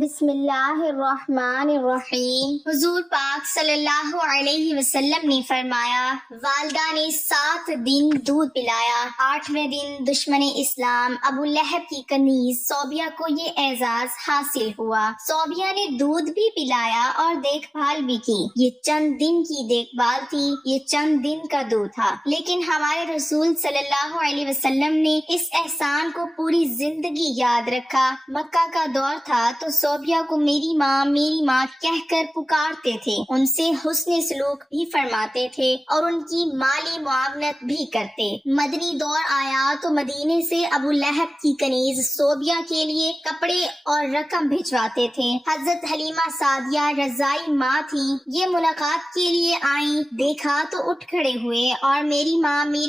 بسم اللہ الرحمن الرحیم۔ حضور پاک صلی اللہ علیہ وسلم نے فرمایا، والدہ نے 7 دن دودھ پلایا، 8ویں دن دشمن اسلام ابو لہب کی کنیز صوبیہ کو یہ اعزاز حاصل ہوا۔ صوبیہ نے دودھ بھی پلایا اور دیکھ بھال بھی کی۔ یہ چند دن کی دیکھ بھال تھی، یہ چند دن کا دودھ تھا، لیکن ہمارے رسول صلی اللہ علیہ وسلم نے اس احسان کو پوری زندگی یاد رکھا۔ مکہ کا دور تھا تو صوبیہ کو میری ماں کہہ کر پکارتے تھے، ان سے حسن سلوک بھی فرماتے تھے اور ان کی مالی معاونت بھی کرتے۔ مدنی دور آیا تو مدینے سے ابو لہب کی کنیز صوبیہ کے لیے کپڑے اور رقم بھجواتے تھے۔ حضرت حلیمہ سعدیہ رضائی ماں تھی، یہ ملاقات کے لیے آئیں، دیکھا تو اٹھ کھڑے ہوئے اور میری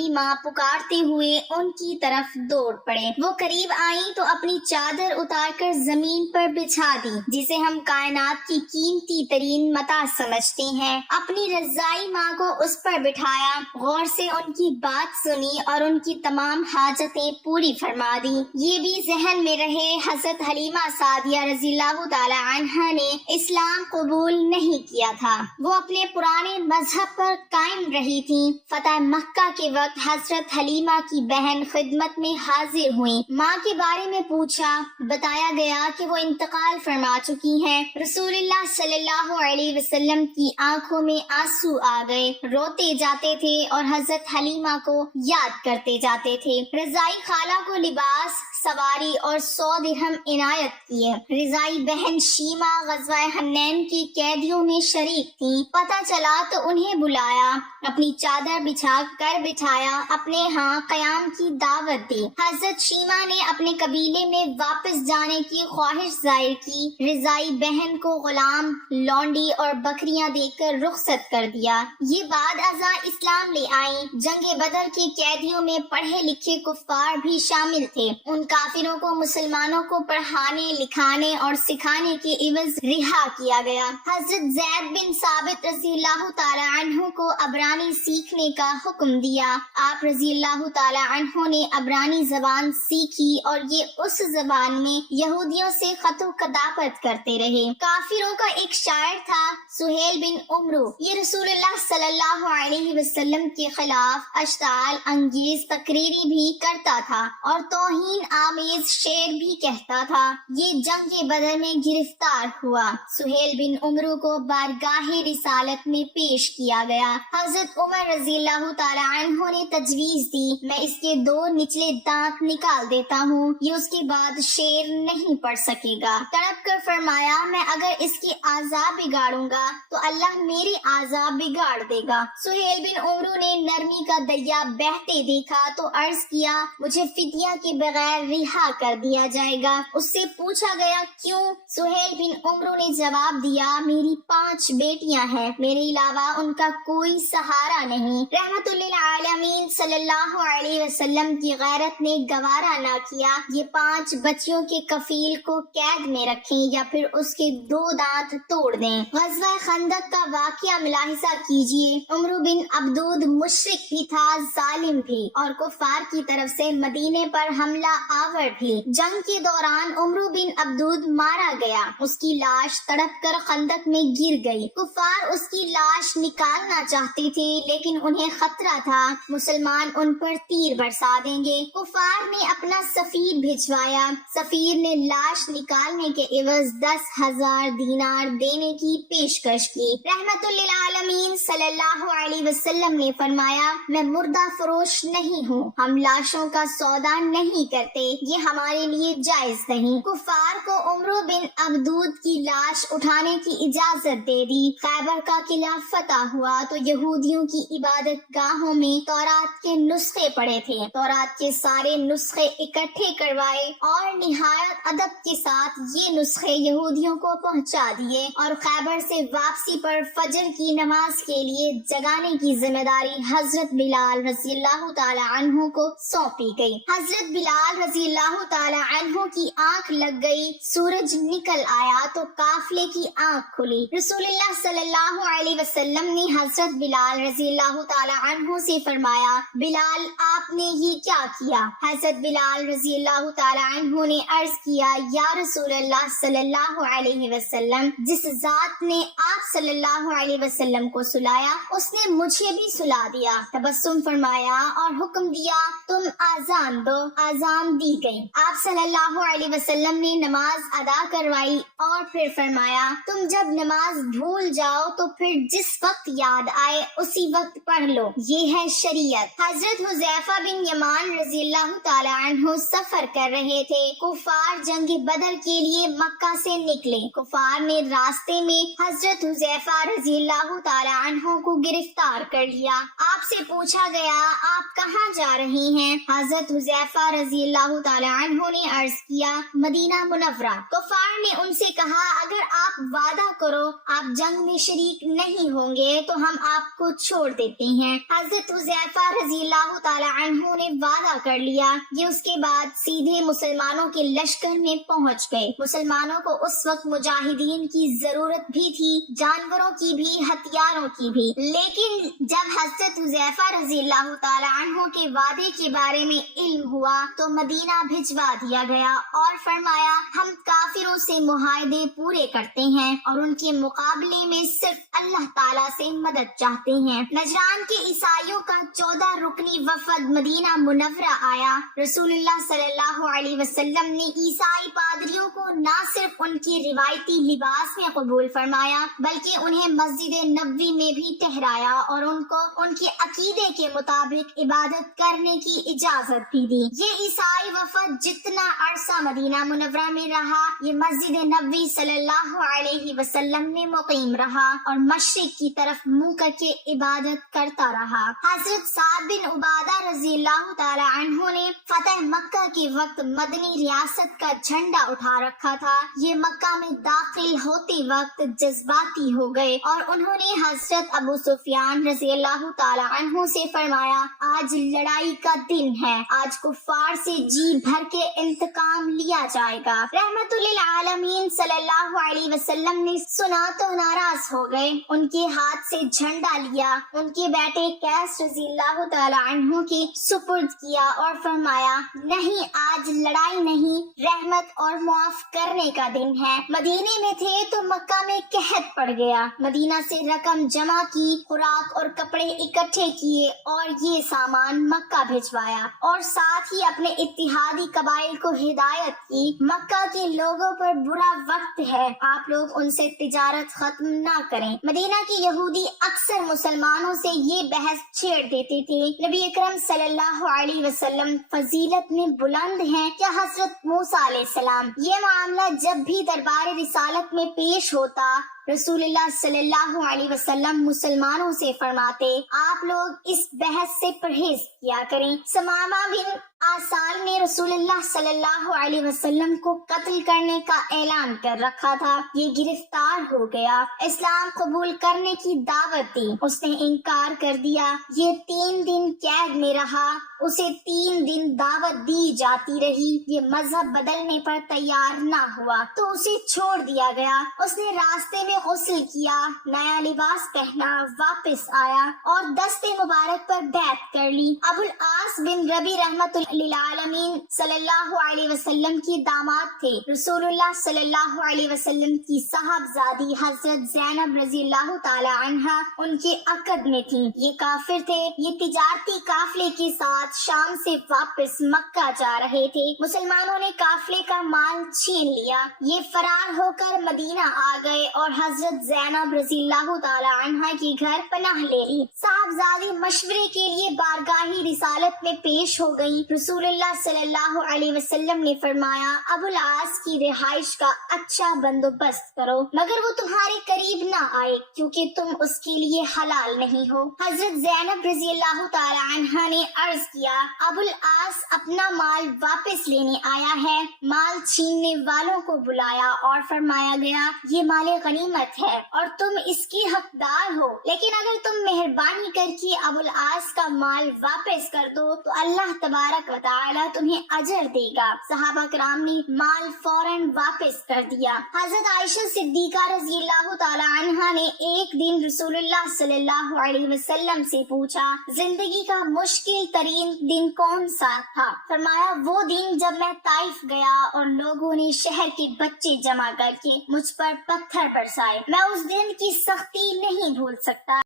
ماں پکارتے ہوئے ان کی طرف دوڑ پڑے۔ وہ قریب آئیں تو اپنی چادر اتار کر زمین پر بچھا دی، جسے ہم کائنات کی قیمتی ترین متاع سمجھتے ہیں۔ اپنی رضائی ماں کو اس پر بٹھایا، غور سے ان کی بات سنی اور ان کی تمام حاجتیں پوری فرما دی۔ یہ بھی ذہن میں رہے، حضرت حلیمہ سعدیہ رضی اللہ تعالی عنہا نے اسلام قبول نہیں کیا تھا، وہ اپنے پرانے مذہب پر قائم رہی تھیں۔ فتح مکہ کے وقت حضرت حلیمہ کی بہن خدمت میں حاضر ہوئیں، ماں کے بارے میں پوچھا، بتایا گیا کہ وہ انتقال فرما چکی ہیں۔ رسول اللہ صلی اللہ علیہ وسلم کی آنکھوں میں آنسو آ گئے، روتے جاتے تھے اور حضرت حلیمہ کو یاد کرتے جاتے تھے۔ رضائی خالہ کو لباس، سواری اور 100 درہم عنایت کیے۔ رضائی بہن شیمہ غزوہ حنین کے قیدیوں میں شریک تھیں، پتہ چلا تو انہیں بلایا، اپنی چادر بچھا کر بٹھایا، اپنے ہاں قیام کی دعوت دی۔ حضرت شیمہ نے اپنے قبیلے میں واپس جانے کی خواہش ظاہر کی۔ رضائی بہن کو غلام، لونڈی اور بکریاں دے کر رخصت کر دیا۔ یہ بعد ازاں اسلام لے آئیں۔ جنگ بدر کے قیدیوں میں پڑھے لکھے کفار بھی شامل تھے۔ ان کافروں کو مسلمانوں کو پڑھانے، لکھانے اور سکھانے کے عوض رہا کیا گیا۔ حضرت زید بن ثابت رضی اللہ تعالی عنہ کو عبرانی سیکھنے کا حکم دیا۔ آپ رضی اللہ تعالی عنہ نے عبرانی زبان سیکھی اور یہ اس زبان میں یہودیوں سے خط و کتابت کرتے رہے۔ کافروں کا ایک شاعر تھا، سہیل بن عمرو، یہ رسول اللہ صلی اللہ علیہ وسلم کے خلاف اشتعال انگیز تقریری بھی کرتا تھا اور توہین آمیز شعر بھی کہتا تھا۔ یہ جنگ بدر میں گرفتار ہوا۔ سہیل بن عمرو کو بارگاہ رسالت میں پیش کیا گیا۔ حضرت عمر رضی اللہ تعالی عنہ نے تجویز دی، میں اس کے 2 نچلے دانت نکال دیتا ہوں، یہ اس کے بعد شعر نہیں پڑھ سکے گا۔ تڑپ کر فرمایا، میں اگر اس کے اعضاء بگاڑوں گا تو اللہ میرے اعضاء بگاڑ دے گا۔ سہیل بن عمرو نے نرمی کا دریا بہتے دیکھا تو عرض کیا، مجھے فدیہ کے بغیر رہا کر دیا جائے گا۔ اس سے پوچھا گیا، کیوں؟ سہیل بن عمرو نے جواب دیا، میری 5 بیٹیاں ہیں، میرے علاوہ ان کا کوئی سہارا نہیں۔ رحمت للعالمین صلی اللہ علیہ وسلم کی غیرت نے گوارا نہ کیا، یہ 5 بچیوں کے کفیل کو قید میں رکھیں یا پھر اس کے 2 دانت توڑ دیں۔ غزوہ خندق کا واقعہ ملاحظہ کیجیے۔ عمرو بن عبدود مشرک بھی تھا، ظالم بھی، اور کفار کی طرف سے مدینے پر حملہ آور بھی۔ جنگ کے دوران عمرو بن عبدود مارا گیا، اس کی لاش تڑپ کر خندق میں گر گئی۔ کفار اس کی لاش نکالنا چاہتے تھے لیکن انہیں خطرہ تھا مسلمان ان پر تیر برسا دیں گے۔ کفار نے اپنا سفیر بھجوایا، سفیر نے لاش نکالنے کے عوض 10,000 دینار دینے کی پیشکش کی۔ رحمت للعالمین صلی اللہ علیہ وسلم نے فرمایا، میں مردہ فروش نہیں ہوں، ہم لاشوں کا سودا نہیں کرتے، یہ ہمارے لیے جائز نہیں۔ کفار کو عمرو بن عبدود کی لاش اٹھانے کی اجازت دے دی۔ خیبر کا قلعہ فتح ہوا تو یہودیوں کی عبادت گاہوں میں تورات کے نسخے پڑے تھے، تورات کے سارے نسخے اکٹھے کروائے اور نہایت ادب کے ساتھ یہ نسخے یہودیوں کو پہنچا دیے، اور خیبر سے واپسی پر فجر کی نماز کے لیے جگانے کی ذمہ داری حضرت بلال رضی اللہ تعالی عنہ کو سونپی گئی۔ حضرت بلال رضی اللہ تعالی عنہ کی آنکھ لگ گئی، سورج نکل آیا تو قافلے کی آنکھ کھلی۔ رسول اللہ صلی اللہ علیہ وسلم نے حضرت بلال رضی اللہ تعالی عنہ سے فرمایا، بلال آپ نے یہ کیا کیا؟ حضرت بلال رضی اللہ تعالی عنہ نے عرض کیا، یا رسول اللہ صلی اللہ علیہ وسلم، جس ذات نے آپ صلی اللہ علیہ وسلم کو سلایا اس نے مجھے بھی سلا دیا۔ تبسم فرمایا اور حکم دیا، تم آذان دو۔ آذان دی گئی۔ آپ صلی اللہ علیہ وسلم نے نماز ادا کروائی اور پھر فرمایا، تم جب نماز بھول جاؤ تو پھر جس وقت یاد آئے اسی وقت پڑھ لو، یہ ہے شریعت۔ حضرت حذیفہ بن یمان رضی اللہ تعالی عنہ سفر کر رہے تھے۔ کفار جنگ بدر کے لیے مکہ سے نکلے۔ کفار نے راستے میں حضرت حذیفہ رضی اللہ تعالی عنہ کو گرفتار کر لیا۔ آپ سے پوچھا گیا، آپ کہاں جا رہی ہیں؟ حضرت حذیفہ رضی اللہ تعالی عنہ نے عرض کیا، مدینہ منورہ۔ کفار نے ان سے کہا، اگر آپ وعدہ کرو آپ جنگ میں شریک نہیں ہوں گے تو ہم آپ کو چھوڑ دیتے ہیں۔ حضرت حذیفہ رضی اللہ تعالی عنہ نے وعدہ کر لیا۔ یہ اس کے بعد سیدھے مسلمانوں کے لشکر میں پہنچ گئے۔ مسلمانوں کو اس وقت مجاہدین کی ضرورت بھی تھی، جانوروں کی بھی، ہتھیاروں کی بھی۔ لیکن جب حضرت حذیفہ رضی اللہ تعالی عنہ کے وعدے کے بارے میں علم ہوا تو مدینہ بھجوا دیا گیا اور فرمایا، ہم کافروں سے معاہدے پورے کرتے ہیں اور ان کے مقابلے میں صرف اللہ تعالیٰ سے مدد چاہتے ہیں۔ نجران کے عیسائیوں کا 14 رکنی وفد مدینہ منورہ آیا۔ رسول اللہ صلی اللہ علیہ وسلم نے عیسائی پادریوں کو نہ صرف ان کی روایتی لباس میں قبول فرمایا بلکہ انہیں مسجد نبوی میں بھی ٹھہرایا اور ان کو ان کے عقیدے کے مطابق عبادت کرنے کی اجازت بھی دی۔ یہ عیسائی وفد جتنا عرصہ مدینہ منورہ میں رہا، یہ مسجد نبوی صلی اللہ علیہ وسلم میں مقیم رہا اور مشرق کی طرف منہ کر کے عبادت کرتا رہا۔ حضرت سعد بن عبادہ رضی اللہ تعالی عنہ نے فتح مکہ کے وقت مدنی ریاست کا جھنڈا اٹھا رکھا تھا۔ یہ مکہ میں داخل ہوتے وقت جذباتی ہو گئے اور انہوں نے حضرت ابو سفیان رضی اللہ تعالی عنہ سے فرمایا، آج لڑائی کا دن ہے، آج کفار سے جی بھر کے انتقام لیا جائے گا۔ رحمت للعالمین صلی اللہ علیہ وسلم نے سنا تو ناراض ہو گئے، ان کے ہاتھ سے جھنڈا لیا، ان کے بیٹے قیس رضی اللہ تعالی عنہ کے سپرد کیا اور فرمایا، نہیں، آج لڑائی نہیں، رحمت اور معاف کرنے کا دن ہے۔ مدینے میں تھے تو مکہ میں قحط پڑ گیا۔ مدینہ سے رقم جمع کی، خوراک اور کپڑے اکٹھے کیے اور یہ سامان مکہ بھجوایا اور ساتھ ہی اپنے اتحادی قبائل کو ہدایت کی، مکہ کے لوگوں پر برا وقت ہے، آپ لوگ ان سے تجارت ختم نہ کریں۔ مدینہ کے یہودی اکثر مسلمانوں سے یہ بحث چھیڑ دیتے تھے، نبی اکرم صلی اللہ علیہ وسلم فضیلت میں بلند ہیں کیا حضرت موسیٰ علیہ السلام؟ یہ معاملہ جب بھی دربار رسالت میں پیش ہوتا رسول اللہ صلی اللہ علیہ وسلم مسلمانوں سے فرماتے، آپ لوگ اس بحث سے پرہیز کیا کریں۔ ثمامہ بن آسال نے رسول اللہ صلی اللہ علیہ وسلم کو قتل کرنے کا اعلان کر رکھا تھا، یہ گرفتار ہو گیا، اسلام قبول کرنے کی دعوت دی، اس نے انکار کر دیا، یہ 3 دن قید میں رہا، اسے 3 دن دعوت دی جاتی رہی، یہ مذہب بدلنے پر تیار نہ ہوا تو اسے چھوڑ دیا گیا۔ اس نے راستے میں غسل کیا، نیا لباس پہنا، واپس آیا اور دست مبارک پر بیعت کر لی۔ ابو العاص بن ربی رحمت للعالمین صلی اللہ علیہ وسلم کی داماد تھے۔ رسول اللہ صلی اللہ علیہ وسلم کی صاحبزادی حضرت زینب رضی اللہ تعالی عنہا ان کے عقد میں تھی۔ یہ کافر تھے، یہ تجارتی قافلے کے ساتھ شام سے واپس مکہ جا رہے تھے۔ مسلمانوں نے قافلے کا مال چھین لیا، یہ فرار ہو کر مدینہ آ گئے اور حضرت زینب رضی اللہ تعالی عنہا کے گھر پناہ لے لی۔ صاحبزادی مشورے کے لیے بارگاہ رسالت میں پیش ہو گئی۔ رسول اللہ صلی اللہ علیہ وسلم نے فرمایا، ابو العاص کی رہائش کا اچھا بندوبست کرو مگر وہ تمہارے قریب نہ آئے کیونکہ تم اس کے لیے حلال نہیں ہو۔ حضرت زینب رضی اللہ تعالی عنہا نے عرض کیا، ابو العاص اپنا مال واپس لینے آیا ہے۔ مال چھیننے والوں کو بلایا اور فرمایا گیا، یہ مال غنیمت ہے اور تم اس کی حقدار ہو، لیکن اگر تم مہربانی کر کے ابو العاص کا مال واپس کر دو تو اللہ تبارک و تعالی تمہیں اجر دے گا۔ صحابہ کرام نے مال فوراً واپس کر دیا۔ حضرت عائشہ صدیقہ رضی اللہ تعالی عنہا نے ایک دن رسول اللہ صلی اللہ علیہ وسلم سے پوچھا، زندگی کا مشکل ترین دن کون سا تھا؟ فرمایا، وہ دن جب میں طائف گیا اور لوگوں نے شہر کے بچے جمع کر کے مجھ پر پتھر برسائے، میں اس دن کی سختی نہیں بھول سکتا۔